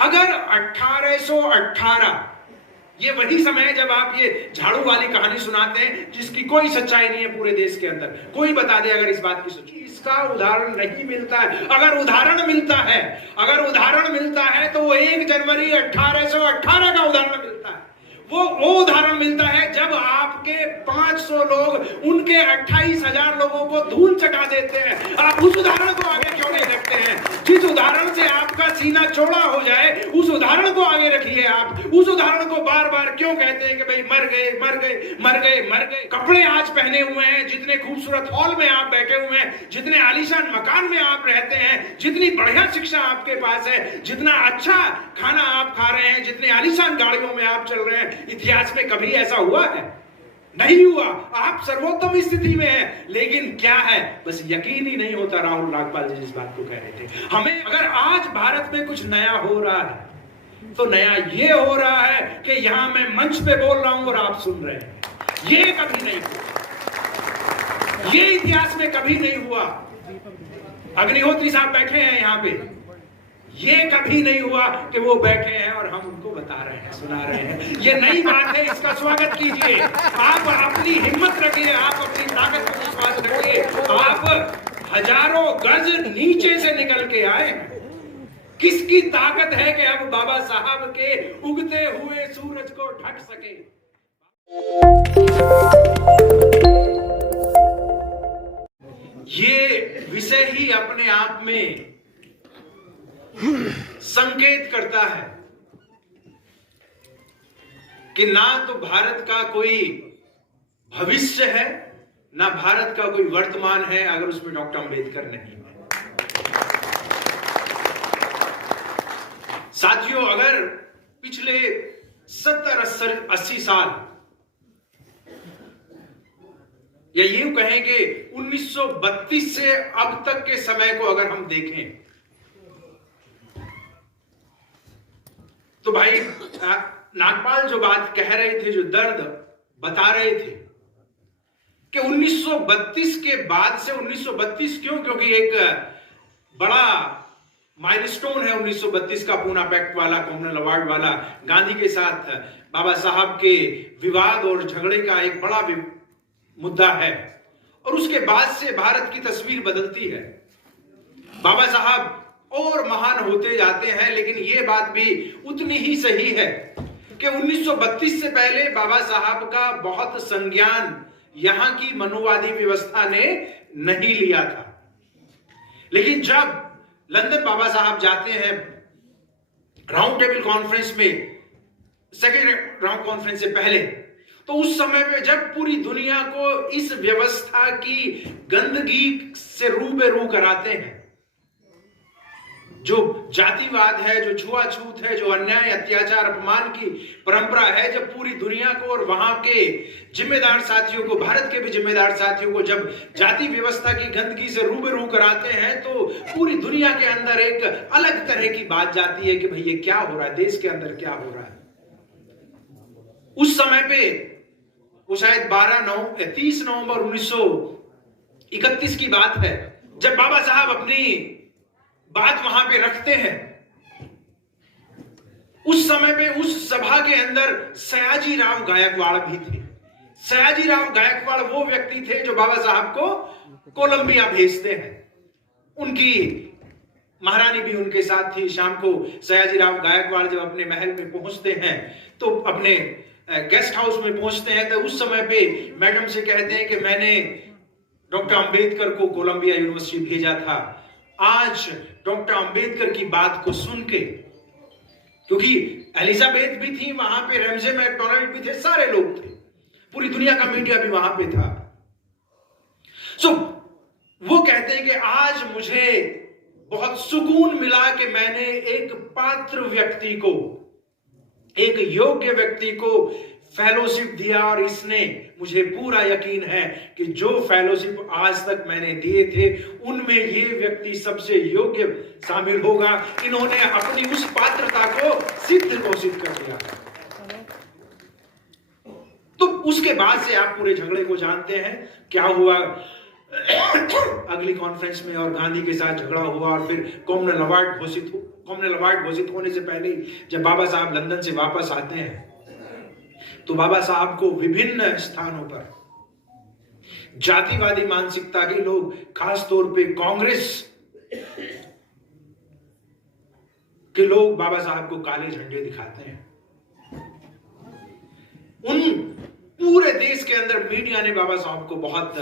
अगर 1818, ये वही समय है जब आप ये झाड़ू वाली कहानी सुनाते हैं जिसकी कोई सच्चाई नहीं है पूरे देश के अंदर, कोई बता दे अगर इस बात की सच्चाई। इसका उदाहरण नहीं मिलता है। अगर उदाहरण मिलता है तो वो 1 जनवरी 1818 का उदाहरण मिलता है। वो उदाहरण मिलता है जब आपके 500 लोग उनके 28,000 लोगों को धूल चटा देते हैं। आप उस उदाहरण को आगे क्यों नहीं रखते हैं? जिस उदाहरण से आपका सीना चौड़ा हो जाए उस उदाहरण को आगे रखिए। आप उस उदाहरण को बार बार क्यों कहते हैं कि भाई मर गए। कपड़े आज पहने हुए हैं, जितने खूबसूरत हॉल में आप बैठे हुए हैं, जितने आलीशान मकान में आप रहते हैं, जितनी बढ़िया शिक्षा आपके पास है, जितना अच्छा खाना आप खा रहे हैं, जितने आलीशान गाड़ियों में आप चल रहे हैं, इतिहास में कभी ऐसा हुआ है? नहीं हुआ। आप सर्वोत्तम स्थिति में हैं, लेकिन क्या है, बस यकीन ही नहीं होता। राहुल राजपाल जी जिस बात को कह रहे थे, हमें अगर आज भारत में कुछ नया हो रहा है तो नया ये हो रहा है कि यहां मैं मंच पे बोल रहा हूं और आप सुन रहे हैं। ये कभी नहीं हुआ, ये इतिहास में कभी नहीं हुआ। अग्निहोत्री साहब बैठे हैं यहां पे, ये कभी नहीं हुआ कि वो बैठे हैं और हम उनको बता रहे हैं, सुना रहे हैं। ये नई बात है, इसका स्वागत कीजिए। आप अपनी हिम्मत रखिए, आप अपनी ताकत पर विश्वास रखिए। आप हजारों गज नीचे से निकल के आए। किसकी ताकत है कि अब बाबा साहब के उगते हुए सूरज को ढक सके? ये विषय ही अपने आप में संकेत करता है कि ना तो भारत का कोई भविष्य है, ना भारत का कोई वर्तमान है अगर उसमें डॉक्टर अंबेडकर नहीं है। साथियों, अगर पिछले 70-80 साल या यूं कहें कि 1932 से अब तक के समय को अगर हम देखें तो भाई नागपाल जो बात कह रहे थे, जो दर्द बता रहे थे कि 1932 के बाद से 1932 क्यों? क्योंकि एक बड़ा माइलस्टोन है 1932 का, पूना पैक्ट वाला, कॉमनवेल्थ अवार्ड वाला, गांधी के साथ बाबा साहब के विवाद और झगड़े का एक बड़ा मुद्दा है। और उसके बाद से भारत की तस्वीर बदलती है। बाबा साहब और महान होते जाते हैं, लेकिन यह बात भी उतनी ही सही है कि 1932 से पहले बाबा साहब का बहुत संज्ञान यहां की मनुवादी व्यवस्था ने नहीं लिया था। लेकिन जब लंदन बाबा साहब जाते हैं राउंड टेबल कॉन्फ्रेंस में, सेकेंड राउंड कॉन्फ्रेंस से पहले, तो उस समय में जब पूरी दुनिया को इस व्यवस्था की गंदगी से रूबरू कराते हैं, जो जातिवाद है, जो छुआछूत है, जो अन्याय, अत्याचार, अपमान की परंपरा है, जब पूरी दुनिया को और वहां के जिम्मेदार साथियों को, भारत के भी जिम्मेदार साथियों को जब जाति व्यवस्था की गंदगी से रूबरू कराते हैं, तो पूरी दुनिया के अंदर एक अलग तरह की बात जाती है कि भाई ये क्या हो रहा है, देश के अंदर क्या हो रहा है। उस समय पे वो शायद 30 नवंबर 1931 की बात है, जब बाबा साहब अपनी बात वहां पे रखते हैं। उस समय पे उस सभा के अंदर सयाजी राव गायकवाड़ भी थे। सयाजी राव गायकवाड़ वो व्यक्ति थे जो बाबा साहब को कोलंबिया भेजते हैं। उनकी महारानी भी उनके साथ थी। शाम को सयाजी राव गायकवाड़ जब अपने महल में पहुंचते हैं, तो अपने गेस्ट हाउस में पहुंचते हैं, तो उस समय पे मैडम से कहते हैं कि मैंने डॉक्टर अंबेडकर को कोलंबिया यूनिवर्सिटी भेजा था। आज डॉक्टर अंबेडकर की बात को सुन के, क्योंकि एलिजाबेथ भी थी वहां पे, रैमजे मैकडॉनल्ड भी थे, सारे लोग थे, पूरी दुनिया का मीडिया भी वहां पे था। वो कहते हैं कि आज मुझे बहुत सुकून मिला कि मैंने एक पात्र व्यक्ति को, एक योग्य व्यक्ति को फेलोशिप दिया, और इसने मुझे पूरा यकीन है कि जो फेलोशिप आज तक मैंने दिए थे उनमें ये व्यक्ति सबसे योग्य शामिल होगा। इन्होंने अपनी उस पात्रता को सिद्ध घोषित कर दिया। तो उसके बाद से आप पूरे झगड़े को जानते हैं, क्या हुआ अगली कॉन्फ्रेंस में, और गांधी के साथ झगड़ा हुआ और फिर कॉमनवेल्थ अवार्ड घोषित हुआ। कॉमनवेल्थ अवार्ड घोषित होने से पहले ही जब बाबा साहब लंदन से वापस आते हैं तो बाबा साहब को विभिन्न स्थानों पर जातिवादी मानसिकता के लोग, खास तौर पे कांग्रेस के लोग बाबा साहब को काले झंडे दिखाते हैं। उन पूरे देश के अंदर मीडिया ने बाबा साहब को बहुत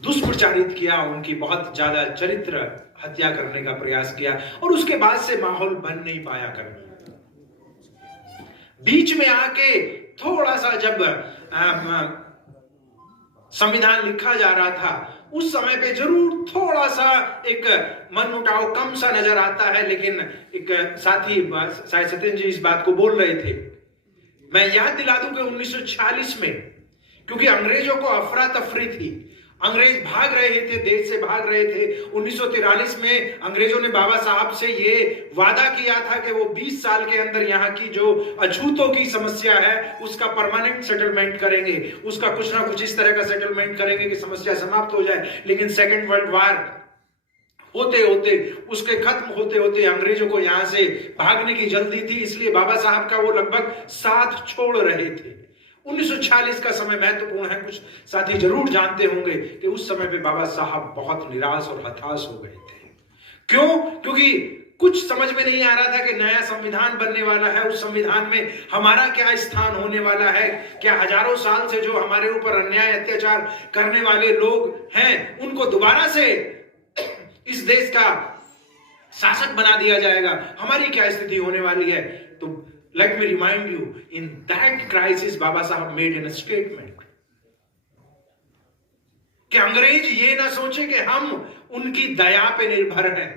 दुष्प्रचारित किया, उनकी बहुत ज्यादा चरित्र हत्या करने का प्रयास किया और उसके बाद से माहौल बन नहीं पाया करना। बीच में आके थोड़ा सा जब संविधान लिखा जा रहा था उस समय पे जरूर थोड़ा सा एक मनमुटाव कम सा नजर आता है, लेकिन एक साथी शायद सत्येंद्र जी इस बात को बोल रहे थे, मैं याद दिला दूं कि 1946 में, क्योंकि अंग्रेजों को अफरा तफरी थी, अंग्रेज भाग रहे थे, देश से भाग रहे थे। 1943 में अंग्रेजों ने बाबा साहब से ये वादा किया था कि वो 20 साल के अंदर यहाँ की जो अछूतों की समस्या है उसका परमानेंट सेटलमेंट करेंगे, उसका कुछ ना कुछ इस तरह का सेटलमेंट करेंगे कि समस्या समाप्त हो जाए। लेकिन सेकेंड वर्ल्ड वार होते होते, उसके खत्म होते होते अंग्रेजों को यहां से भागने की जल्दी थी, इसलिए बाबा साहब का वो लगभग साथ छोड़ रहे थे। 1946 का समय महत्वपूर्ण है, कुछ साथी जरूर जानते होंगे कि उस समय पे बाबा साहब बहुत निराश और हताश हो गए थे। क्यों? क्योंकि कुछ समझ में नहीं आ रहा था कि नया संविधान बनने वाला है, उस संविधान में हमारा क्या स्थान होने वाला है, क्या हजारों साल से जो हमारे ऊपर अन्याय अत्याचार करने वाले लोग हैं उनको दोबारा से इस देश का शासक बना दिया जाएगा, हमारी क्या स्थिति होने वाली है। तो let me remind you, in that crisis बाबा साहब made a statement कि अंग्रेज ये ना सोचे कि हम उनकी दया पे निर्भर हैं,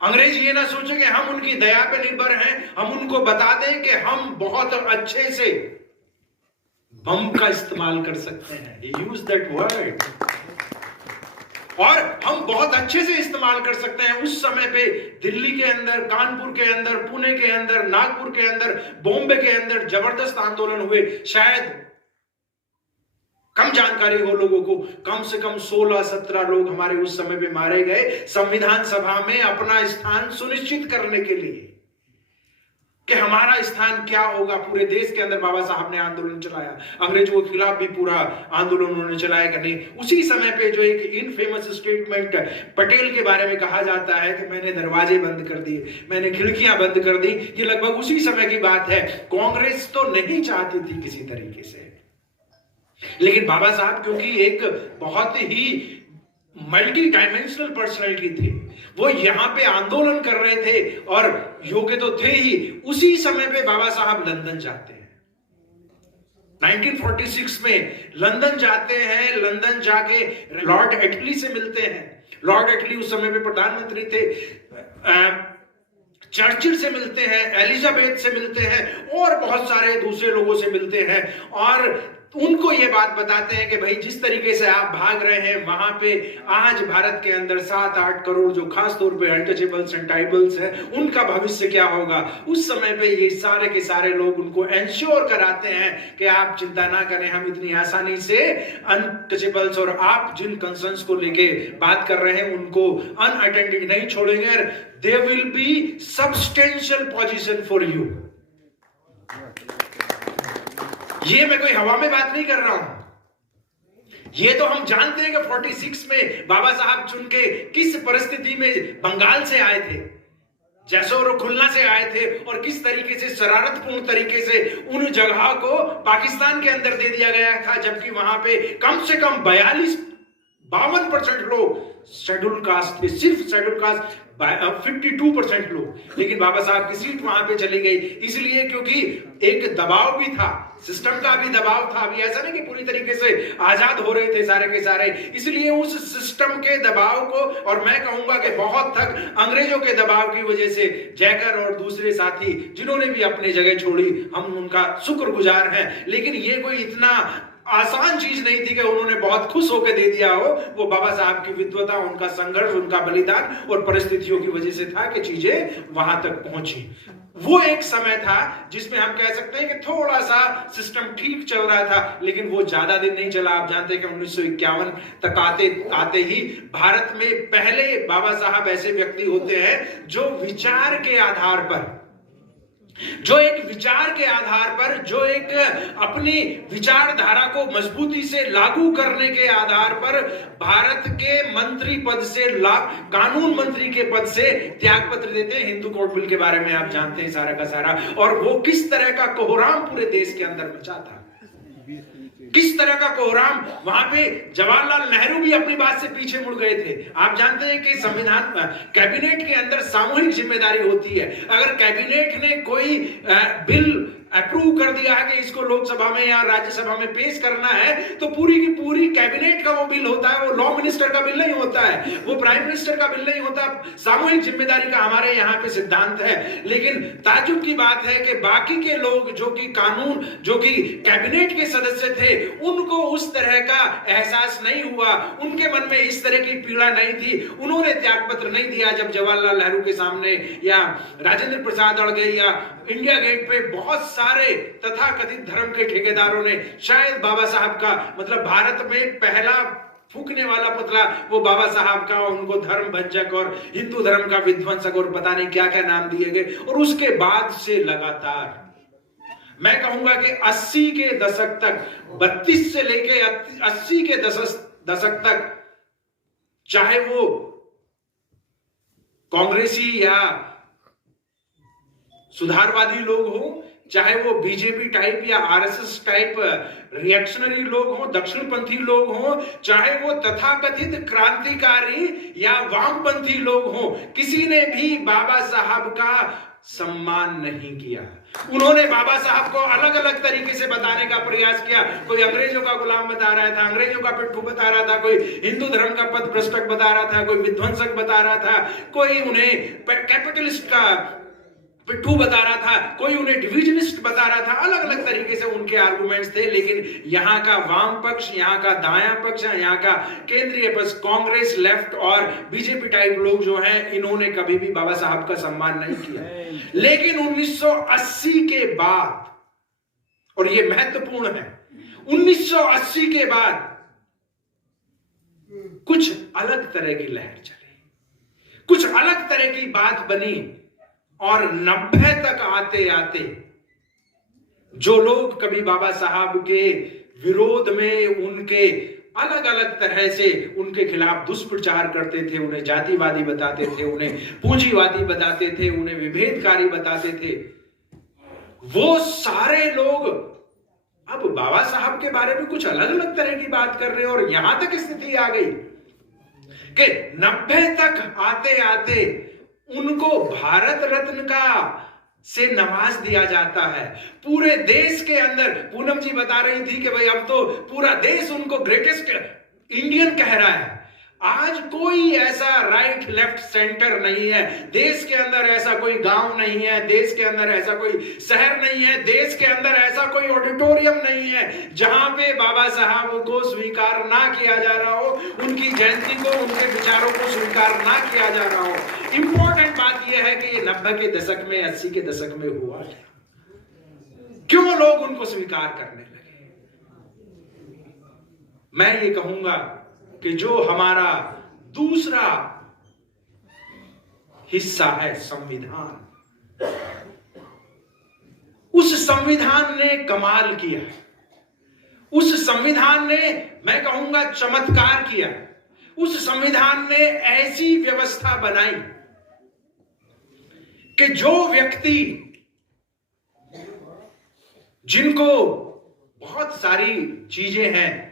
अंग्रेज ये ना सोचे कि हम उनकी दया पे निर्भर हैं, हम उनको बता दें कि हम बहुत अच्छे से बम का इस्तेमाल कर सकते हैं, he used that word, और हम बहुत अच्छे से इस्तेमाल कर सकते हैं। उस समय पे दिल्ली के अंदर, कानपुर के अंदर, पुणे के अंदर, नागपुर के अंदर, बॉम्बे के अंदर जबरदस्त आंदोलन हुए। शायद कम जानकारी हो लोगों को, कम से कम 16-17 लोग हमारे उस समय पे मारे गए संविधान सभा में अपना स्थान सुनिश्चित करने के लिए कि हमारा स्थान क्या होगा। पूरे देश के अंदर बाबा साहब ने आंदोलन चलाया, अंग्रेजों के खिलाफ भी पूरा आंदोलन उन्होंने चलाया कि नहीं। उसी समय पे जो एक इनफेमस स्टेटमेंट पटेल के बारे में कहा जाता है कि मैंने दरवाजे बंद कर दिए, मैंने खिड़कियां बंद कर दी, ये लगभग उसी समय की बात है। कांग्रेस तो नहीं चाहती थी किसी तरीके से, लेकिन बाबा साहब क्योंकि एक बहुत ही मल्टी डायमेंशनल पर्सनैलिटी थी, वो यहां पे आंदोलन कर रहे थे और योग्य तो थे ही। उसी समय पे बाबा साहब लंदन जाते हैं, 1946 में लंदन जाते हैं। लंदन जाके लॉर्ड एटली से मिलते हैं। लॉर्ड एटली उस समय पे प्रधानमंत्री थे। चर्चिल से मिलते हैं, एलिजाबेथ से मिलते हैं और बहुत सारे दूसरे लोगों से मिलते हैं और उनको ये बात बताते हैं कि भाई जिस तरीके से आप भाग रहे हैं वहां पे आज भारत के अंदर 7-8 करोड़ जो खास तौर पे अनटचेबल्स एंड ट्राइबल्स हैं उनका भविष्य क्या होगा। उस समय पे ये सारे के सारे लोग उनको एंश्योर कराते हैं कि आप चिंता ना करें, हम इतनी आसानी से अनटचेबल्स और आप जिन कंसर्न्स को लेके बात कर रहे हैं उनको अनअटेंडेड नहीं छोड़ेंगे। There will be substantial position for you. ये मैं कोई हवा में बात नहीं कर रहा हूं, ये तो हम जानते हैं कि 46 में बाबा साहब चुन के किस परिस्थिति में बंगाल से आए थे, जैसोर और खुलना से आए थे और किस तरीके से शरारतपूर्ण तरीके से उन जगह को पाकिस्तान के अंदर दे दिया गया था, जबकि वहां पे कम से कम 52% लोग शेड्यूल कास्ट थे, सिर्फ शेड्यूल कास्ट 52% लोग। लेकिन बाबा साहब की सीट वहां पे चली गई, इसलिए क्योंकि एक दबाव भी था, सिस्टम का भी दबाव था। अभी ऐसा नहीं कि पूरी तरीके से आजाद हो रहे थे सारे के सारे, इसलिए उस सिस्टम के दबाव को, और मैं कहूंगा कि बहुत तक अंग्रेजों के दबाव की वजह से जैकर और दूसरे साथी जिन्होंने भी अपनी जगह छोड़ी, हम उनका शुक्रगुजार हैं। लेकिन ये कोई इतना आसान चीज नहीं थी कि उन्होंने बहुत खुश होकर दे दिया हो। वो बाबा साहब की विद्वता, उनका संघर्ष, उनका बलिदान और परिस्थितियों की वजह से था कि चीजें वहां तक पहुंची। वो एक समय था जिसमें हम कह सकते हैं कि थोड़ा सा सिस्टम ठीक चल रहा था, लेकिन वो ज्यादा दिन नहीं चला। आप जानते हैं कि 1951 तक आते ही भारत में पहले बाबा साहब ऐसे व्यक्ति होते हैं जो विचार के आधार पर, जो एक विचार के आधार पर, जो एक अपनी विचारधारा को मजबूती से लागू करने के आधार पर भारत के मंत्री पद से कानून मंत्री के पद से त्याग पत्र देते हैं। हिंदू कोड बिल के बारे में आप जानते हैं सारा का सारा, और वो किस तरह का कोहराम पूरे देश के अंदर मचा था, किस तरह का कोहराम। वहां पे जवाहरलाल नेहरू भी अपनी बात से पीछे मुड़ गए थे। आप जानते हैं कि संविधान कैबिनेट के अंदर सामूहिक जिम्मेदारी होती है। अगर कैबिनेट ने कोई बिल अप्रूव कर दिया है कि इसको लोकसभा में या राज्यसभा में पेश करना है, तो पूरी की पूरी कैबिनेट का वो बिल होता है। वो लॉ मिनिस्टर का बिल नहीं होता है, वो प्राइम मिनिस्टर का बिल नहीं होता। सामूहिक जिम्मेदारी का हमारे यहाँ पे सिद्धांत है। लेकिन ताज्जुब की बात है कि बाकी के लोग जो कि कैबिनेट के सदस्य थे, उनको उस तरह का एहसास नहीं हुआ, उनके मन में इस तरह की पीड़ा नहीं थी। उन्होंने त्याग पत्र नहीं दिया। जब जवाहरलाल नेहरू के सामने या राजेंद्र प्रसाद अड़गई या इंडिया गेट पे बहुत सारे तथाकथित धर्म के ठेकेदारों ने, शायद बाबा साहब का, मतलब भारत में पहला फूकने वाला पुतला वो बाबा साहब का, उनको धर्म भंजक और हिंदू धर्म का विध्वंसक और पता नहीं क्या क्या नाम दिए गए। और उसके बाद से लगातार मैं कहूंगा कि 80 के दशक तक, 32 से लेके 80 के दशक तक, चाहे वो कांग्रेसी या सुधारवादी लोग हो, चाहे वो बीजेपी टाइप या आरएसएस टाइप रिएक्शनरी लोग हो, दक्षिणपंथी लोग हो, चाहे वो तथाकथित क्रांतिकारी या वामपंथी लोग हो, किसी ने भी बाबा साहब का सम्मान नहीं किया। उन्होंने बाबा साहब को अलग अलग तरीके से बताने का प्रयास किया। कोई अंग्रेजों का गुलाम बता रहा था, अंग्रेजों का पिट्ठू बता रहा था, कोई हिंदू धर्म का पथ भ्रष्टक बता रहा था, कोई विध्वंसक बता रहा था, कोई उन्हें कैपिटलिस्ट का पिट्ठू बता रहा था, कोई उन्हें डिविजनिस्ट बता रहा था। अलग अलग तरीके से उनके आर्गुमेंट्स थे। लेकिन यहाँ का वाम पक्ष, यहाँ का दायां पक्ष, यहाँ का केंद्रीय पक्ष, कांग्रेस, लेफ्ट और बीजेपी टाइप लोग जो हैं, इन्होंने कभी भी बाबा साहब का सम्मान नहीं किया। लेकिन 1980 के बाद, और ये महत्वपूर्ण है, 1980 के बाद कुछ अलग तरह की लहर चली, कुछ अलग तरह की बात बनी। और 90 तक आते आते जो लोग कभी बाबा साहब के विरोध में, उनके अलग अलग तरह से उनके खिलाफ दुष्प्रचार करते थे, उन्हें जातिवादी बताते थे, उन्हें पूंजीवादी बताते थे, उन्हें विभेदकारी बताते थे, वो सारे लोग अब बाबा साहब के बारे में कुछ अलग अलग तरह की बात कर रहे हैं। और यहां तक स्थिति आ गई कि 90 तक आते आते उनको भारत रत्न का से नवाज दिया जाता है। पूरे देश के अंदर, पूनम जी बता रही थी कि भाई अब तो पूरा देश उनको ग्रेटेस्ट इंडियन कह रहा है। आज कोई ऐसा राइट लेफ्ट सेंटर नहीं है देश के अंदर, ऐसा कोई गांव नहीं है देश के अंदर, ऐसा कोई शहर नहीं है देश के अंदर, ऐसा कोई ऑडिटोरियम नहीं है जहां पे बाबा साहब को स्वीकार ना किया जा रहा हो, उनकी जयंती को, उनके विचारों को स्वीकार ना किया जा रहा हो। इंपॉर्टेंट बात यह है कि ये 90 के दशक में, 80 के दशक में हुआ, क्यों लोग उनको स्वीकार करने लगे। मैं ये कहूंगा कि जो हमारा दूसरा हिस्सा है संविधान, उस संविधान ने कमाल किया, उस संविधान ने, मैं कहूंगा, चमत्कार किया। उस संविधान ने ऐसी व्यवस्था बनाई कि जो व्यक्ति, जिनको बहुत सारी चीजें हैं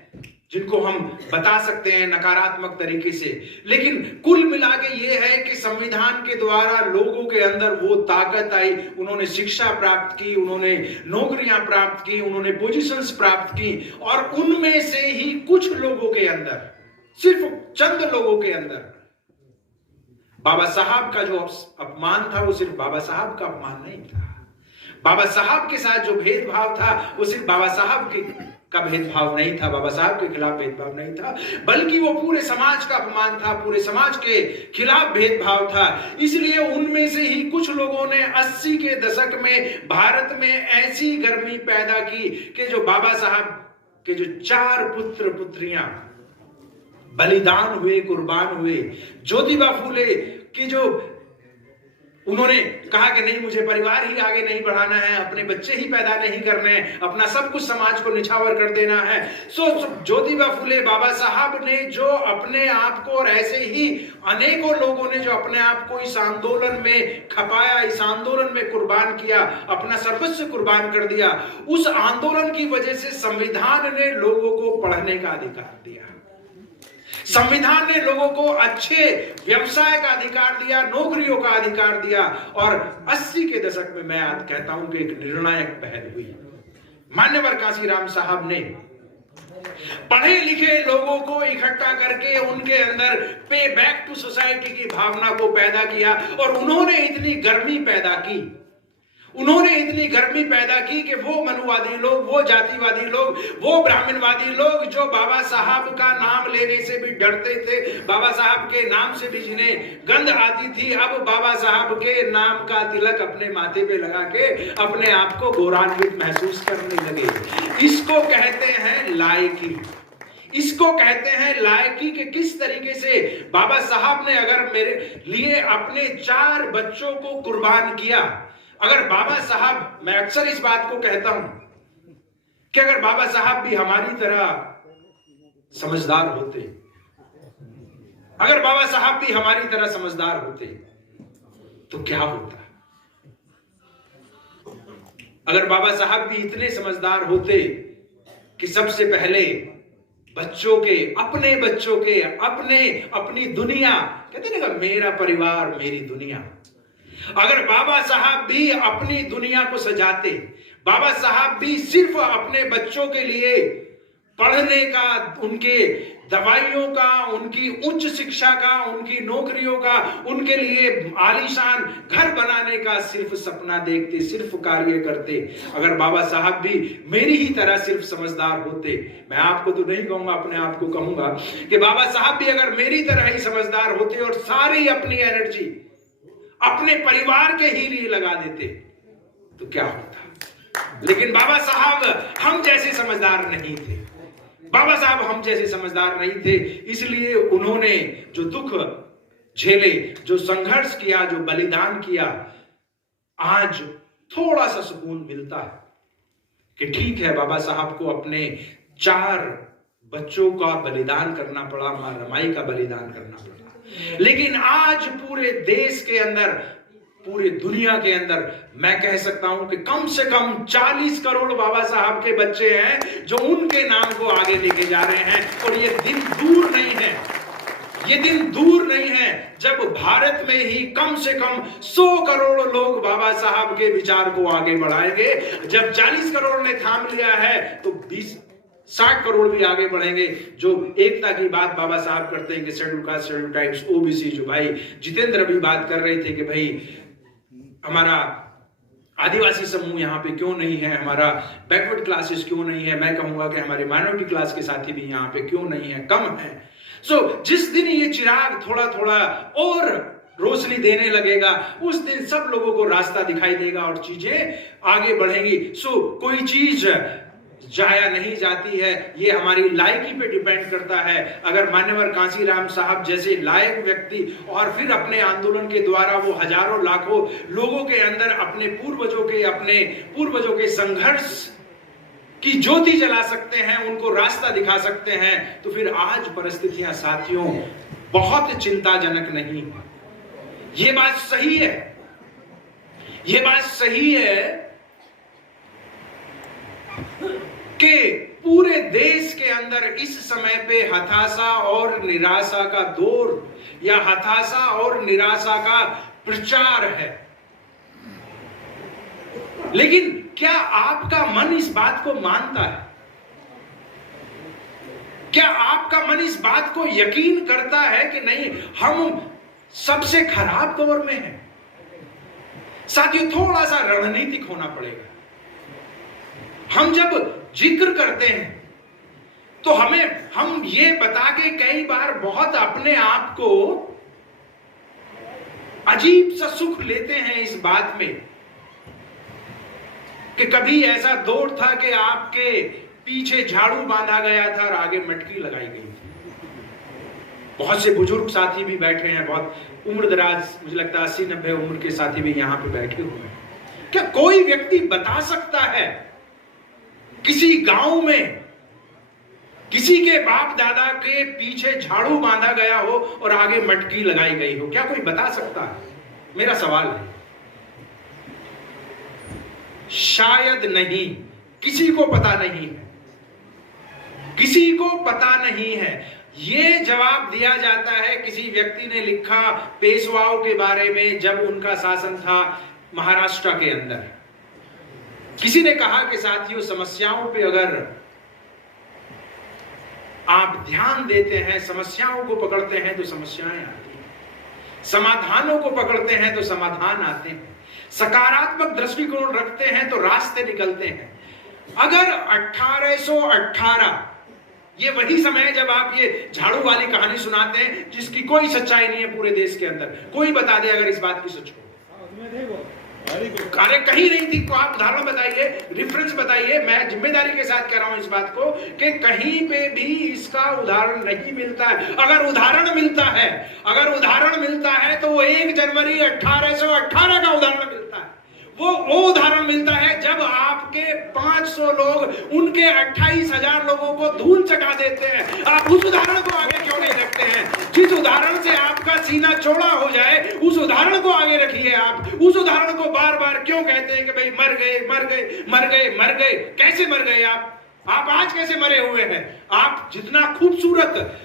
जिनको हम बता सकते हैं नकारात्मक तरीके से, लेकिन कुल मिला के ये है कि संविधान के द्वारा लोगों के अंदर वो ताकत आई, उन्होंने शिक्षा प्राप्त की, उन्होंने नौकरियां प्राप्त की, उन्होंने पोजीशंस प्राप्त की, और उनमें से ही कुछ लोगों के अंदर, सिर्फ चंद लोगों के अंदर बाबा साहब का जो अपमान था वो सिर्फ बाबा साहब का अपमान नहीं था। बाबा साहब के साथ जो भेदभाव था वो सिर्फ बाबा साहब का भेदभाव नहीं था, बाबा साहब के खिलाफ भेदभाव नहीं था, बल्कि वो पूरे समाज का अपमान था, पूरे समाज के खिलाफ भेदभाव था। इसलिए उनमें से ही कुछ लोगों ने 80 के दशक में भारत में ऐसी गर्मी पैदा की कि जो बाबा साहब के जो 4 पुत्र पुत्रियां बलिदान हुए, कुर्बान हुए, ज्योतिबा फूले की जो उन्होंने कहा कि नहीं, मुझे परिवार ही आगे नहीं बढ़ाना है, अपने बच्चे ही पैदा नहीं करने हैं, अपना सब कुछ समाज को निछावर कर देना है। सो ज्योतिबा फूले बाबा साहब ने जो अपने आप को, और ऐसे ही अनेकों लोगों ने जो अपने आप को इस आंदोलन में खपाया, इस आंदोलन में कुर्बान किया, अपना सर्वस्व कुर्बान कर दिया, उस आंदोलन की वजह से संविधान ने लोगों को पढ़ने का अधिकार दिया, संविधान ने लोगों को अच्छे व्यवसाय का अधिकार दिया, नौकरियों का अधिकार दिया। और 80 के दशक में मैं आज कहता हूं कि एक निर्णायक पहल हुई। मान्यवर कांशीराम साहब ने पढ़े लिखे लोगों को इकट्ठा करके उनके अंदर पे बैक टू सोसाइटी की भावना को पैदा किया, और उन्होंने इतनी गर्मी पैदा की, उन्होंने इतनी गर्मी पैदा की कि वो मनुवादी लोग, वो जातिवादी लोग, वो ब्राह्मणवादी लोग जो बाबा साहब का नाम लेने से भी डरते थे, बाबा साहब के नाम से भी जिन्हें गंध आती थी, अब बाबा साहब के नाम का तिलक अपने माथे पे लगा के अपने आप को गौरवान्वित महसूस करने लगे। इसको कहते हैं लायकी। इसको कहते हैं लायकी के किस तरीके से बाबा साहब ने अगर मेरे लिए अपने 4 बच्चों को कुर्बान किया। अगर बाबा साहब, मैं अक्सर इस बात को कहता हूं कि अगर बाबा साहब भी हमारी तरह समझदार होते, अगर बाबा साहब भी हमारी तरह समझदार होते तो क्या होता। अगर बाबा साहब भी इतने समझदार होते कि सबसे पहले बच्चों के, अपने बच्चों के, अपनी दुनिया, कहते ना, मेरा परिवार मेरी दुनिया, अगर बाबा साहब भी अपनी दुनिया को सजाते, बाबा साहब भी सिर्फ अपने बच्चों के लिए पढ़ने का, उनके दवाइयों का, उनकी उच्च शिक्षा का, उनकी नौकरियों का, उनके लिए आलीशान घर बनाने का सिर्फ सपना देखते, सिर्फ कार्य करते, अगर बाबा साहब भी मेरी ही तरह सिर्फ समझदार होते, मैं आपको तो नहीं कहूंगा, अपने आप को कहूंगा कि बाबा साहब भी अगर मेरी तरह ही समझदार होते और सारी अपनी एनर्जी अपने परिवार के ही लिए लगा देते तो क्या होता। लेकिन बाबा साहब हम जैसे समझदार नहीं थे, बाबा साहब हम जैसे समझदार नहीं थे, इसलिए उन्होंने जो दुख झेले, जो संघर्ष किया, जो बलिदान किया, आज थोड़ा सा सुकून मिलता है कि ठीक है, बाबा साहब को अपने 4 बच्चों का बलिदान करना पड़ा, मां रमाई का बलिदान करना पड़ा, लेकिन आज पूरे देश के अंदर, पूरी दुनिया के अंदर मैं कह सकता हूं कि कम से कम 40 करोड़ बाबा साहब के बच्चे हैं जो उनके नाम को आगे लेके जा रहे हैं। और ये दिन दूर नहीं है, ये दिन दूर नहीं है जब भारत में ही कम से कम 100 करोड़ लोग बाबा साहब के विचार को आगे बढ़ाएंगे। जब 40 करोड़ ने थाम लिया है तो 60 करोड़ भी आगे बढ़ेंगे, जो एकता की बात बाबा साहब करते हैं कि schedule caste, schedule tribes, OBC, जो भाई जितेंद्र भी बात कर रहे थे कि भाई हमारा आदिवासी समूह यहाँ पे क्यों नहीं है, हमारा बैकवर्ड क्लासेस क्यों नहीं है, मैं कहूंगा कि हमारे माइनॉरिटी क्लास के साथी भी यहाँ पे क्यों नहीं है, कम है। सो जिस दिन ये चिराग थोड़ा थोड़ा और रोशनी देने लगेगा, उस दिन सब लोगों को रास्ता दिखाई देगा और चीजें आगे बढ़ेंगी। सो कोई चीज जाया नहीं जाती है, ये हमारी लायकी पे डिपेंड करता है। अगर मान्यवर कांशीराम साहब जैसे लायक व्यक्ति और फिर अपने आंदोलन के द्वारा वो हजारों लाखों लोगों के अंदर अपने पूर्वजों के संघर्ष की ज्योति जला सकते हैं, उनको रास्ता दिखा सकते हैं, तो फिर आज परिस्थितियां साथियों बहुत चिंताजनक नहीं है। ये बात सही है, ये बात सही है कि पूरे देश के अंदर इस समय पे हताशा और निराशा का दौर या हताशा और निराशा का प्रचार है, लेकिन क्या आपका मन इस बात को मानता है? क्या आपका मन इस बात को यकीन करता है कि नहीं, हम सबसे खराब दौर में हैं? साथियों, थोड़ा सा रणनीतिक होना पड़ेगा। हम जब जिक्र करते हैं, तो हम ये बता के कई बार बहुत अपने आप को अजीब सा सुख लेते हैं इस बात में कि कभी ऐसा दौर था कि आपके पीछे झाड़ू बांधा गया था और आगे मटकी लगाई गई थी। बहुत से बुजुर्ग साथी भी बैठे हैं, बहुत उम्र दराज, मुझे लगता है 80-90 उम्र के साथी भी यहां पे बैठे हुए हैं। क्या कोई व्यक्ति बता सकता है किसी गांव में किसी के बाप दादा के पीछे झाड़ू बांधा गया हो और आगे मटकी लगाई गई हो? क्या कोई बता सकता है? मेरा सवाल है। शायद नहीं, किसी को पता नहीं है, किसी को पता नहीं है। यह जवाब दिया जाता है, किसी व्यक्ति ने लिखा पेशवाओं के बारे में, जब उनका शासन था महाराष्ट्र के अंदर। किसी ने कहा कि साथियों, समस्याओं पे अगर आप ध्यान देते हैं, समस्याओं को पकड़ते हैं तो समस्याएं आती हैं, समाधानों को पकड़ते हैं तो समाधान आते हैं, सकारात्मक दृष्टिकोण रखते हैं तो रास्ते निकलते हैं। अगर 1818 ये वही समय है जब आप ये झाड़ू वाली कहानी सुनाते हैं जिसकी कोई सच्चाई नहीं है पूरे देश के अंदर। कोई बता दे अगर इस बात की सच हो। अरे कहीं नहीं थी, तो आप उदाहरण बताइए, रेफरेंस बताइए। मैं जिम्मेदारी के साथ कह रहा हूं इस बात को कि कहीं पे भी इसका उदाहरण नहीं मिलता है। अगर उदाहरण मिलता है तो वो 1 जनवरी 1818 का उदाहरण मिलता है। वो उदाहरण मिलता है जब आपके 500 लोग उनके 28,000 लोगों को धूल चटा देते हैं। आप उस उदाहरण को आगे क्यों नहीं रखते हैं? जिस उदाहरण से आपका सीना चौड़ा हो जाए उस उदाहरण को आगे रखिए। आप उस उदाहरण को बार बार क्यों कहते हैं कि भाई मर गए? कैसे मर गए आप आज कैसे मरे हुए हैं? आप जितना खूबसूरत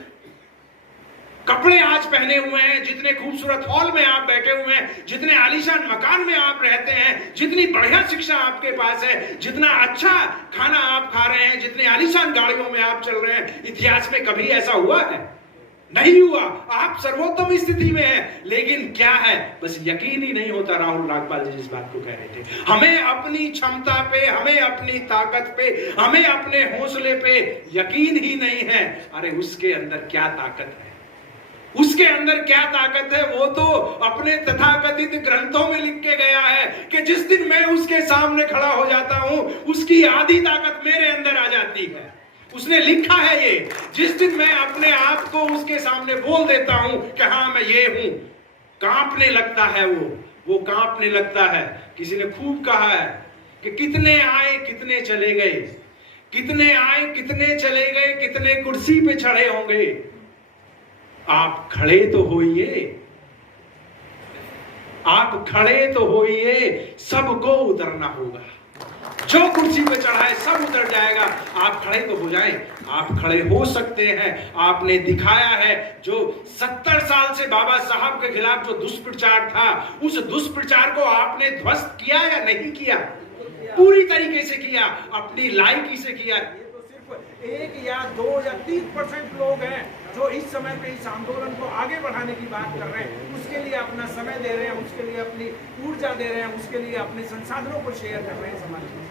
कपड़े आज पहने हुए हैं, जितने खूबसूरत हॉल में आप बैठे हुए हैं, जितने आलीशान मकान में आप रहते हैं, जितनी बढ़िया शिक्षा आपके पास है, जितना अच्छा खाना आप खा रहे हैं, जितने आलीशान गाड़ियों में आप चल रहे हैं, इतिहास में कभी ऐसा हुआ है? नहीं हुआ। आप सर्वोत्तम स्थिति में हैं, लेकिन क्या है, बस यकीन ही नहीं होता। राहुल रागपाल जी जिस बात को कह रहे थे, हमें अपनी क्षमता पे, हमें अपनी ताकत पे, हमें अपने हौसले पे यकीन ही नहीं है। अरे उसके अंदर क्या ताकत है? उसके अंदर क्या ताकत है? वो तो अपने तथाकथित ग्रंथों में लिख के गया है कि जिस दिन मैं उसके सामने खड़ा हो जाता हूं उसकी आधी ताकत मेरे अंदर आ जाती है। उसने लिखा है ये, जिस दिन मैं अपने आप को उसके सामने बोल देता हूं कि हाँ मैं ये हूं, कांपने लगता है वो कांपने लगता है। किसी ने खूब कहा है कि कितने आए कितने चले गए, कितने आए कितने चले गए, कितने कुर्सी पे चढ़े होंगे, आप खड़े तो होइए, सबको उतरना होगा। जो कुर्सी पे चढ़ा है सब उतर जाएगा, आप खड़े तो हो जाएं। आप खड़े हो सकते हैं। आपने दिखाया है, जो 70 साल से बाबा साहब के खिलाफ जो दुष्प्रचार था, उस दुष्प्रचार को आपने ध्वस्त किया या नहीं किया? पूरी तरीके से किया, अपनी लायकी से किया। 1 या 2 या 3% लोग हैं जो इस समय पे इस आंदोलन को आगे बढ़ाने की बात कर रहे हैं, उसके लिए अपना समय दे रहे हैं, उसके लिए अपनी ऊर्जा दे रहे हैं, उसके लिए अपने संसाधनों को शेयर कर रहे हैं समाज में।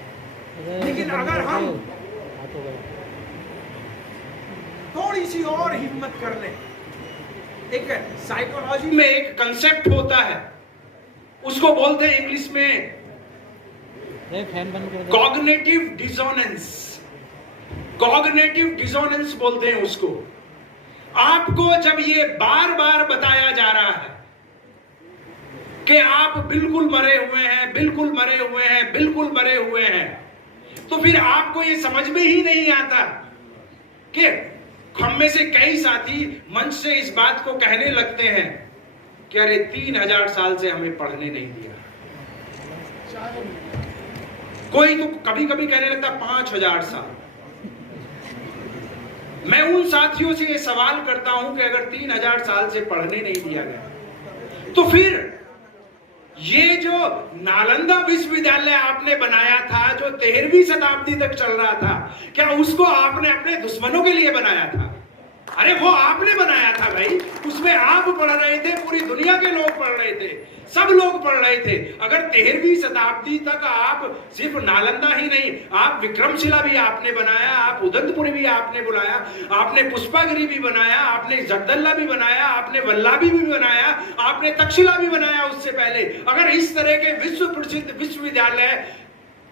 लेकिन अगर हम थोड़ी सी और हिम्मत कर लें, एक साइकोलॉजी में एक कंसेप्ट होता है, उसको बोलते हैं इंग्लिश में कॉग्निटिव डिसोनेंस बोलते हैं उसको। आपको जब ये बार बार बताया जा रहा है कि आप बिल्कुल मरे हुए हैं, तो फिर आपको ये समझ में ही नहीं आता कि हम में से कई साथी मंच से इस बात को कहने लगते हैं कि अरे 3000 साल से हमें पढ़ने नहीं दिया। कोई तो कभी कभी कहने लगता 5000 साल। मैं उन साथियों से ये सवाल करता हूं कि अगर 3000 साल से पढ़ने नहीं दिया गया, तो फिर ये जो नालंदा विश्वविद्यालय आपने बनाया था, जो 13वीं शताब्दी तक चल रहा था, क्या उसको आपने अपने दुश्मनों के लिए बनाया था? अरे वो आपने बनाया था भाई, उसमें आप पढ़ रहे थे, पूरी दुनिया के लोग पढ़ रहे थे, सब लोग पढ़ रहे थे। अगर 13वीं शताब्दी तक आप सिर्फ नालंदा ही नहीं, आप विक्रमशिला भी आपने बनाया, आप उदंतपुरी भी आपने बुलाया, आपने पुष्पागिरी भी बनाया, आपने जगदल्ला भी बनाया, आपने वल्लभी भी बनाया, आपने तक्षशिला भी बनाया उससे पहले। अगर इस तरह के विश्व प्रसिद्ध विश्वविद्यालय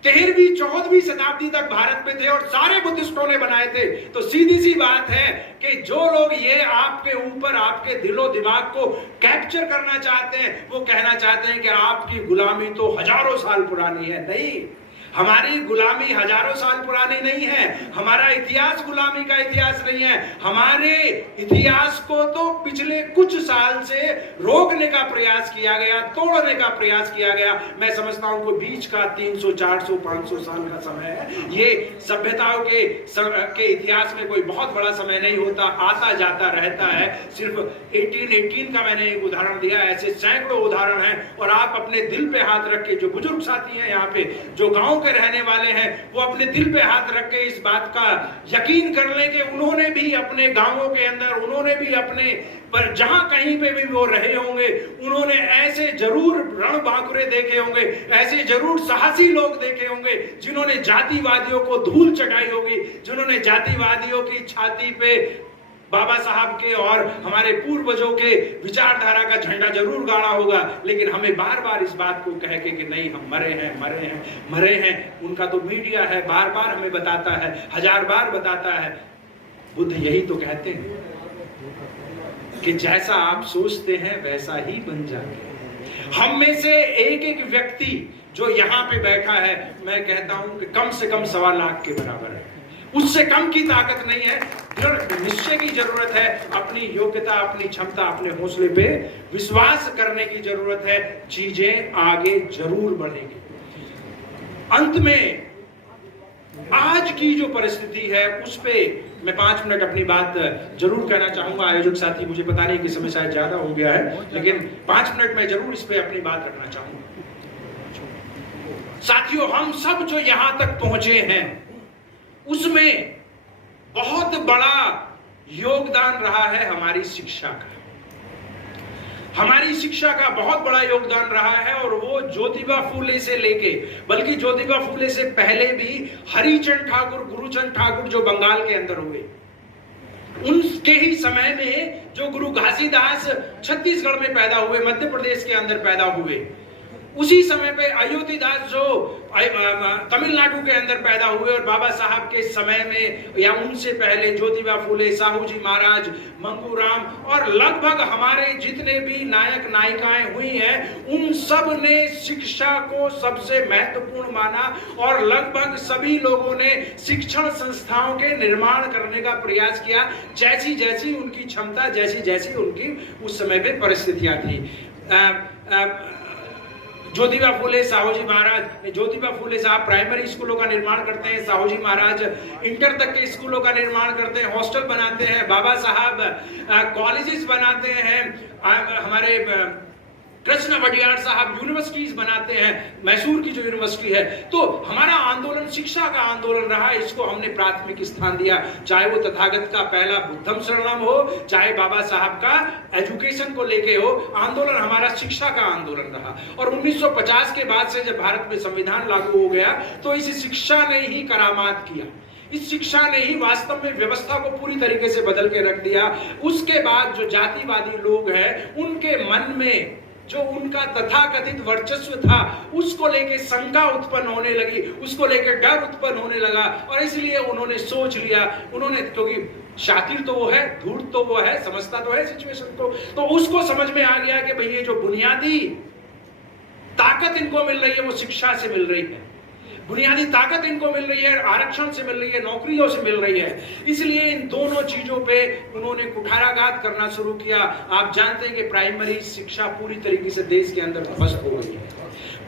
13वीं 14वीं शताब्दी तक भारत में थे और सारे बुद्धिस्टों ने बनाए थे, तो सीधी सी बात है कि जो लोग ये आपके ऊपर, आपके दिलो दिमाग को कैप्चर करना चाहते हैं, वो कहना चाहते हैं कि आपकी गुलामी तो हजारों साल पुरानी है। नहीं, हमारी गुलामी हजारों साल पुरानी नहीं है, हमारा इतिहास गुलामी का इतिहास नहीं है। हमारे इतिहास को तो पिछले कुछ साल से रोकने का प्रयास किया गया, तोड़ने का प्रयास किया गया। मैं समझता हूं कि बीच का 300, 400, 500 साल का समय है। ये सभ्यताओं के इतिहास में कोई बहुत बड़ा समय नहीं होता, आता जाता रहता है। सिर्फ 1818 का मैंने एक उदाहरण दिया, ऐसे सैकड़ों उदाहरण हैं। और आप अपने दिल पे हाथ रख के, जो बुजुर्ग साथी हैं यहाँ पे, जो गांव के रहने वाले हैं, वो अपने दिल पे हाथ रख के इस बात का यकीन कर लें कि उन्होंने भी अपने गांवों के अंदर, उन्होंने भी अपने पर जहां कहीं पे भी वो रहे होंगे, उन्होंने ऐसे जरूर रणबांकुरे देखे होंगे, ऐसे जरूर साहसी लोग देखे होंगे जिन्होंने जातिवादियों को धूल चटाई होगी, जिन्होंने जातिवादियों की छाती पे बाबा साहब के और हमारे पूर्वजों के विचारधारा का झंडा जरूर गाड़ा होगा। लेकिन हमें बार बार इस बात को कह के कि नहीं, हम मरे हैं, मरे हैं, मरे हैं। उनका तो मीडिया है, बार बार हमें बताता है, 1000 बार बताता है। बुद्ध यही तो कहते हैं कि जैसा आप सोचते हैं वैसा ही बन जाते। हम में से एक एक व्यक्ति जो यहाँ पे बैठा है, मैं कहता हूं कि कम से कम 1.25 लाख के बराबर है। उससे कम की ताकत नहीं है। दृढ़ निश्चय की जरूरत है, अपनी योग्यता, अपनी क्षमता, अपने हौसले पे विश्वास करने की जरूरत है। चीजें आगे जरूर बढ़ेंगी। अंत में आज की जो परिस्थिति है उस पे मैं 5 मिनट अपनी बात जरूर कहना चाहूंगा। आयोजक साथी, मुझे पता नहीं कि समय शायद ज्यादा हो गया है, लेकिन 5 मिनट में जरूर इस पे अपनी बात रखना चाहूंगा। साथियों, हम सब जो यहां तक पहुंचे हैं उसमें बहुत बड़ा योगदान रहा है हमारी शिक्षा का। हमारी शिक्षा का बहुत बड़ा योगदान रहा है, और वो ज्योतिबा फूले से लेके, बल्कि ज्योतिबा फूले से पहले भी हरिचंद ठाकुर, गुरुचंद ठाकुर जो बंगाल के अंदर हुए, उनके ही समय में जो गुरु घासीदास छत्तीसगढ़ में पैदा हुए, मध्य प्रदेश के अंदर पैदा हुए, उसी समय पे अयोध्यादास जो तमिलनाडु के अंदर पैदा हुए, और बाबा साहब के समय में या उनसे पहले ज्योतिबा फूले, साहू जी महाराज, मंगूराम, और लगभग हमारे जितने भी नायक नायिकाएं हुई हैं, उन सब ने शिक्षा को सबसे महत्वपूर्ण माना, और लगभग सभी लोगों ने शिक्षण संस्थाओं के निर्माण करने का प्रयास किया, जैसी जैसी उनकी क्षमता, जैसी जैसी उनकी उस समय पे परिस्थितियां थी। ज्योतिबा फूले, साहू जी महाराज, ज्योतिबा फूले साहब प्राइमरी स्कूलों का निर्माण करते हैं, साहू जी महाराज इंटर तक के स्कूलों का निर्माण करते हैं, हॉस्टल बनाते हैं, बाबा साहब कॉलेजेस बनाते हैं, हमारे कृष्ण वडियार साहब यूनिवर्सिटीज बनाते हैं, मैसूर की जो यूनिवर्सिटी है। तो हमारा आंदोलन शिक्षा का आंदोलन रहा, इसको हमने प्राथमिक स्थान दिया, चाहे वो तथागत का पहला बुद्धम शरणम हो, चाहे बाबा साहब का एजुकेशन को लेके हो। आंदोलन हमारा शिक्षा का आंदोलन रहा। और 1950 के बाद से जब भारत में संविधान लागू हो गया, तो इस शिक्षा ने ही करामात किया, इस शिक्षा ने ही वास्तव में व्यवस्था को पूरी तरीके से बदल के रख दिया। उसके बाद जो जातिवादी लोग हैं, उनके मन में जो उनका तथाकथित वर्चस्व था, उसको लेके शंका उत्पन्न होने लगी, उसको लेके डर उत्पन्न होने लगा, और इसलिए उन्होंने सोच लिया, उन्होंने, क्योंकि शातिर तो वो है, धूर्त तो वो है, समझता तो है सिचुएशन को, तो उसको समझ में आ गया कि भाई ये जो बुनियादी ताकत इनको मिल रही है वो शिक्षा से मिल रही है, बुनियादी ताकत इनको मिल रही है, आरक्षण से मिल रही है, नौकरियों से मिल रही है। इसलिए इन दोनों चीजों पे उन्होंने कुठाराघात करना शुरू किया। आप जानते हैं कि प्राइमरी शिक्षा पूरी तरीके से देश के अंदर ध्वस्त हो गई है,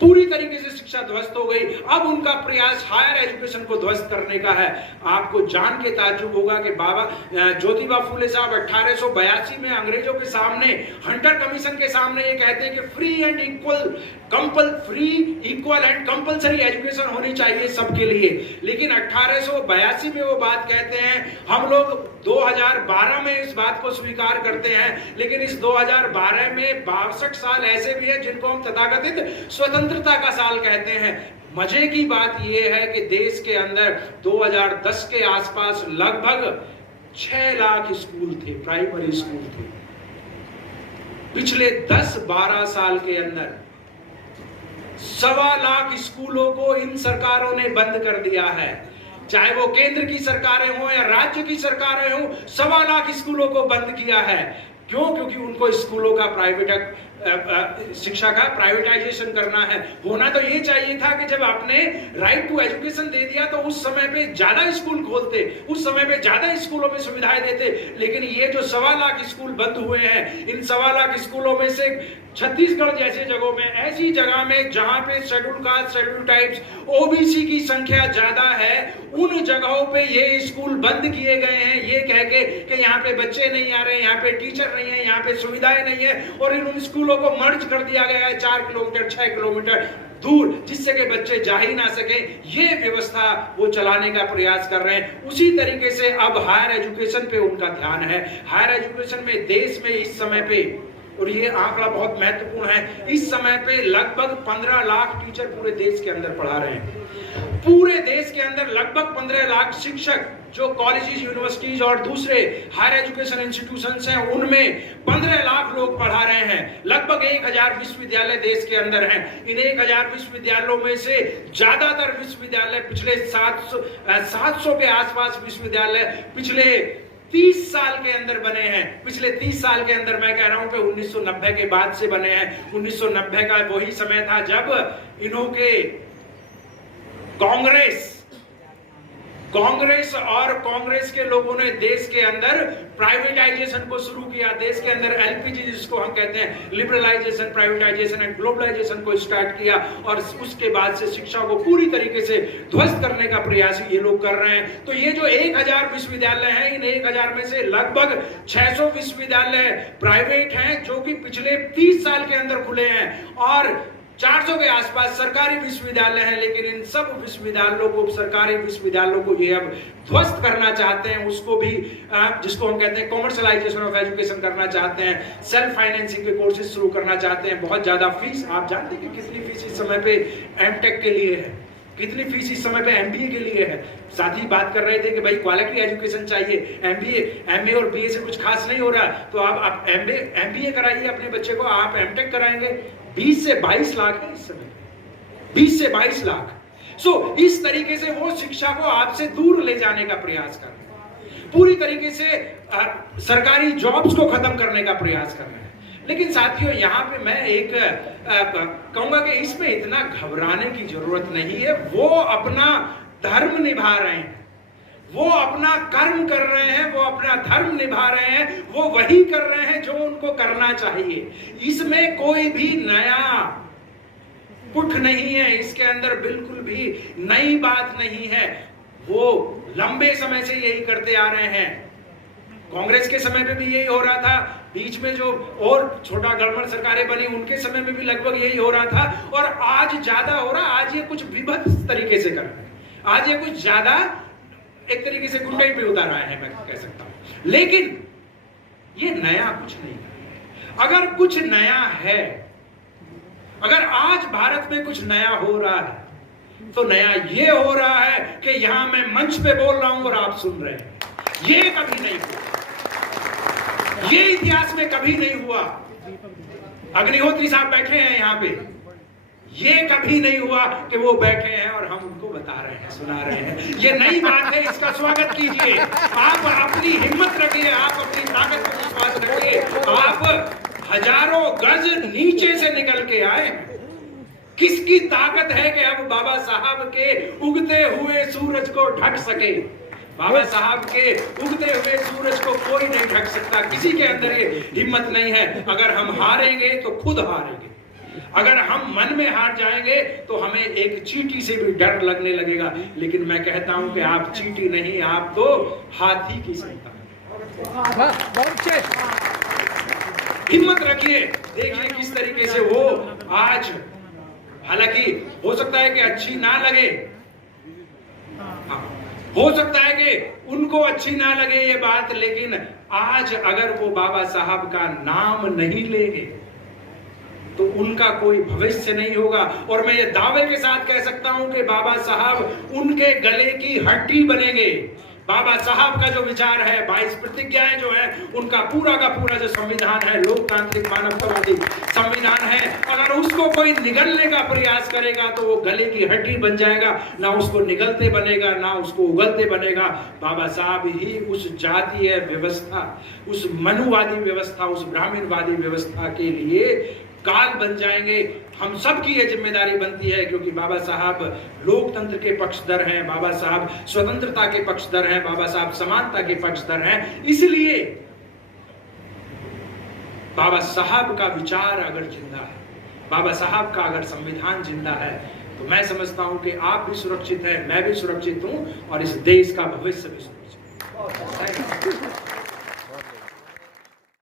पूरी तरीके से शिक्षा ध्वस्त हो गई। अब उनका प्रयास हायर एजुकेशन को ध्वस्त करने का है। आपको जान के ताज्जुब होगा कि बाबा ज्योतिबा फूले साहब 1882 में अंग्रेजों के सामने, हंटर कमीशन के सामने ये कहते हैं कि free and equal free, equal and compulsory education होनी चाहिए सबके लिए। लेकिन 1882 में वो बात कहते हैं, हम लोग 2012 में इस बात को स्वीकार करते हैं, लेकिन इस 2012 में 62 साल ऐसे भी हैं जिनको हम तथाकथित स्वतंत्रता का साल कहते हैं। मजे की बात यह है कि देश के अंदर 2010 के आसपास लगभग 6 लाख स्कूल थे, प्राइमरी स्कूल थे। पिछले 10-12 साल के अंदर 1.25 लाख स्कूलों को इन सरकारों ने बंद कर दिया है। चाहे वो केंद्र की सरकारें हो या राज्य की सरकारें हो, 1.25 लाख स्कूलों को बंद किया है। क्यों? क्योंकि उनको स्कूलों का शिक्षा का प्राइवेटाइजेशन करना है। होना तो ये चाहिए था कि जब आपने राइट टू एजुकेशन दे दिया तो उस समय पे ज्यादा स्कूल खोलते, उस समय पे ज्यादा स्कूलों में सुविधाएं देते। लेकिन ये जो 1.25 लाख स्कूल बंद हुए हैं, इन 1.25 लाख स्कूलों में से छत्तीसगढ़ जैसे जगहों में, ऐसी जगह में जहां पे schedule caste, schedule types, OBC की संख्या ज्यादा है, उन जगहों पे ये स्कूल बंद किए गए हैं, ये कह के कि यहाँ पे बच्चे नहीं आ रहे, यहाँ पे टीचर नहीं है, यहाँ पे सुविधाएं नहीं है, और इन स्कूलों को मर्ज कर दिया गया है 4 किलोमीटर 6 किलोमीटर दूर, जिससे कि बच्चे जा ही ना सके। ये व्यवस्था वो चलाने का प्रयास कर रहे हैं। उसी तरीके से अब हायर एजुकेशन पे उनका ध्यान है। हायर एजुकेशन में देश में इस समय पे, और ये आंकड़ा बहुत महत्वपूर्ण है, इस समय पे लगभग 15 लाख टीचर पूरे देश के अंदर पढ़ा रहे हैं। पूरे देश के अंदर लगभग 15 लाख शिक्षक जो कॉलेजेस, यूनिवर्सिटीज और दूसरे हायर एजुकेशन इंस्टीट्यूशंस हैं, उनमें 15 लाख लोग पढ़ा रहे हैं। लगभग 1000 विश्वविद्यालय देश के अंदर हैं। इन 1000 विश्वविद्यालयों में से ज्यादातर विश्वविद्यालय पिछले 700 के आसपास विश्वविद्यालय पिछले 30 साल के अंदर बने हैं। पिछले 30 साल के अंदर मैं कह रहा हूं कि 1990 के बाद से बने हैं। 1990 का वही समय था जब इन्हों के कांग्रेस के लोगों ने देश के अंदर प्राइवेटाइजेशन को शुरू किया। देश के अंदर एलपीजी, जिसको हम कहते हैं लिबरलाइजेशन, प्राइवेटाइजेशन एंड ग्लोबलाइजेशन को स्टार्ट किया, और उसके बाद से शिक्षा को पूरी तरीके से ध्वस्त करने का प्रयास ये लोग कर रहे हैं। तो ये जो 1000 विश्वविद्यालय हैं, इन 1000 में से लगभग 600 विश्वविद्यालय प्राइवेट हैं जो कि पिछले 30 साल के अंदर खुले हैं, और 400 के आसपास सरकारी विश्वविद्यालय हैं। लेकिन इन सब विश्वविद्यालयों को, सरकारी विश्वविद्यालयों को ये अब ध्वस्त करना चाहते हैं, उसको भी जिसको हम कहते हैं कॉमर्शलाइजेशन ऑफ एजुकेशन करना चाहते हैं, सेल्फ फाइनेंसिंग के कोर्सेज शुरू करना चाहते हैं। बहुत ज्यादा फीस, आप जानते हैं कि कितनी फीस इस समय पे एमटेक के लिए है, कितनी फीस इस समय पे एमबीए के लिए है। साथ ही बात कर रहे थे कि भाई क्वालिटी एजुकेशन चाहिए, एमए और बीए से कुछ खास नहीं हो रहा, तो आप एमबीए कराइए अपने बच्चे को, आप एमटेक कराएंगे, 20 से 22 लाख है इस समय, 20 से 22 लाख। इस तरीके से वो शिक्षा को आपसे दूर ले जाने का प्रयास कर रहे हैं, पूरी तरीके से सरकारी जॉब्स को खत्म करने का प्रयास कर रहे हैं। लेकिन साथियों, यहाँ पे मैं एक कहूंगा कि इसमें इतना घबराने की जरूरत नहीं है। वो अपना धर्म निभा रहे हैं, वो अपना कर्म कर रहे हैं, वो अपना धर्म निभा रहे हैं, वो वही कर रहे हैं जो उनको करना चाहिए। इसमें कोई भी नया पुठ नहीं है, इसके अंदर बिल्कुल भी नई बात नहीं है। वो लंबे समय से यही करते आ रहे हैं। कांग्रेस के समय में भी यही हो रहा था, बीच में जो और छोटा गड़बड़ सरकारें बनी उनके समय में भी लगभग यही हो रहा था, और आज ज्यादा हो रहा। आज ये कुछ विभत्स तरीके से कर रहे हैं, आज ये कुछ ज्यादा एक तरीके से गुंडाई पे उतार रहा है, मैं कह सकता हूं। लेकिन ये नया कुछ नहीं है। अगर कुछ नया है, अगर आज भारत में कुछ नया हो रहा है, तो नया ये हो रहा है कि यहां मैं मंच पे बोल रहा हूं और आप सुन रहे हैं। ये कभी नहीं हुआ, ये इतिहास में कभी नहीं हुआ। अग्निहोत्री साहब बैठे हैं यहाँ पे, ये कभी नहीं हुआ कि वो बैठे हैं और हम उनको बता रहे हैं, सुना रहे हैं। ये नई बात है, इसका स्वागत कीजिए। आप अपनी हिम्मत रखिए, आप अपनी ताकत पर विश्वास रखिए। आप हजारों गज नीचे से निकल के आए। किसकी ताकत है कि अब बाबा साहब के उगते हुए सूरज को ढक सके? बाबा साहब के उगते हुए सूरज को कोई नहीं ढक सकता। किसी के अंदर ये हिम्मत नहीं है। अगर हम हारेंगे तो खुद हारेंगे, अगर हम मन में हार जाएंगे तो हमें एक चींटी से भी डर लगने लगेगा। लेकिन मैं कहता हूं कि आप चींटी नहीं, आप तो हाथी की संतान। हिम्मत रखिए, देखिए किस तरीके से वो आज हालांकि हो सकता है कि अच्छी ना लगे, हाँ, हो सकता है कि उनको अच्छी ना लगे ये बात, लेकिन आज अगर वो बाबा साहब का नाम नहीं लेंगे तो उनका कोई भविष्य नहीं होगा। और मैं ये दावे के साथ कह सकता हूं कि बाबा साहब उनके गले की हड्डी बनेंगे। बाबा साहब का जो विचार है, 22 प्रतिज्ञाएं जो है, उनका पूरा का पूरा जो संविधान है, लोकतांत्रिक मानवतावादी संविधान है, अगर उसको कोई निगलने का प्रयास करेगा तो वो गले की हड्डी बन जाएगा, ना उसको निगलते बनेगा ना उसको उगलते बनेगा। बाबा साहब ही उस जातीय व्यवस्था, उस मनुवादी व्यवस्था, उस ब्राह्मणवादी व्यवस्था के लिए काल बन जाएंगे। हम सब की यह जिम्मेदारी बनती है, क्योंकि बाबा साहब लोकतंत्र के पक्षधर हैं, बाबा साहब स्वतंत्रता के पक्षधर हैं, बाबा साहब समानता के पक्षधर हैं। इसलिए बाबा साहब का विचार अगर जिंदा है, बाबा साहब का अगर संविधान जिंदा है, तो मैं समझता हूं कि आप भी सुरक्षित हैं, मैं भी सुरक्षित हूं और इस देश का भविष्य भी सुरक्षित है।